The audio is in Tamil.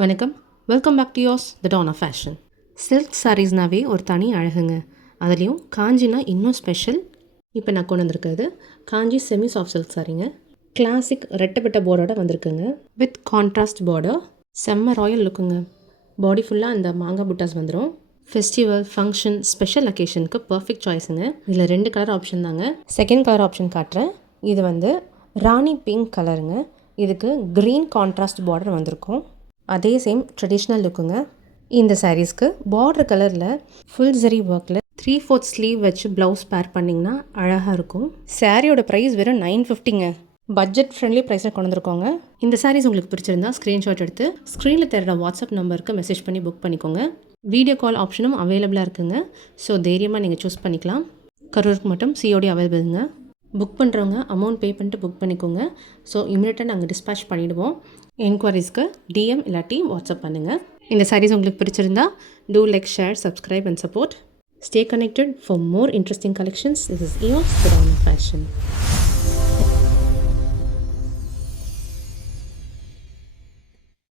வணக்கம், welcome back to yours the don of fashion. Silk சாரீஸ்னாவே ஒரு தனி அழகுங்க. அதுலேயும் காஞ்சினா இன்னும் ஸ்பெஷல். இப்போ நான் கொண்டு வந்திருக்கிறது காஞ்சி செமி சாஃப்ட் சில்க் சாரீங்க. கிளாசிக் ரெட்டப்பட்ட பார்டரோட வந்திருக்குங்க. With contrast border. செம்ம ராயல் லுக்குங்க. பாடி ஃபுல்லாக அந்த மாங்காய் புட்டாஸ் வந்துடும். ஃபெஸ்டிவல், ஃபங்க்ஷன், ஸ்பெஷல் அக்கேஷனுக்கு பர்ஃபெக்ட் சாய்ஸுங்க. இதில் 2 கலர் ஆப்ஷன் தாங்க. செகண்ட் கலர் ஆப்ஷன் காட்டுறேன். இது வந்து ராணி பிங்க் கலருங்க. இதுக்கு க்ரீன் கான்ட்ராஸ்ட் பார்டர் வந்திருக்கும். அதே சேம் ட்ரெடிஷ்னல் லுக்குங்க. இந்த சாரீஸ்க்கு பார்டர் கலரில் ஃபுல் ஜரி ஒர்க்கில் 3/4 ஸ்லீவ் வச்சு ப்ளவுஸ் பேர் பண்ணிங்கன்னா அழகாக இருக்கும். சாரியோட ப்ரைஸ் வெறும் 950ங்க. பட்ஜெட் ஃப்ரெண்ட்லி ப்ரைஸில் கொண்டு வந்திருக்கோங்க. இந்த சாரீஸ் உங்களுக்கு பிடிச்சிருந்தா ஸ்க்ரீன்ஷாட் எடுத்து ஸ்க்ரீனில் தர வாட்ஸ்அப் நம்பருக்கு மெசேஜ் பண்ணி புக் பண்ணிக்கோங்க. வீடியோ கால் ஆப்ஷனும் அவைலபிளாக இருக்குங்க. ஸோ தைரியமாக நீங்கள் சூஸ் பண்ணிக்கலாம். கரூருக்கு மட்டும் சிஓடி அவைலபிளுங்க. புக் பண்ணுறவங்க அமௌண்ட் பே பண்ணிட்டு புக் பண்ணிக்கோங்க. ஸோ இமீடியட்டாக நாங்கள் டிஸ்பேச் பண்ணிவிடுவோம். என்கொயரிஸ்க்கு டிஎம் இல்லாட்டி வாட்ஸ்அப் பண்ணுங்கள். இந்த சாரீஸ் உங்களுக்கு பிடிச்சிருந்தா do like, share, subscribe and support. Stay connected for more interesting collections. This is Eos, the Dawn of Fashion.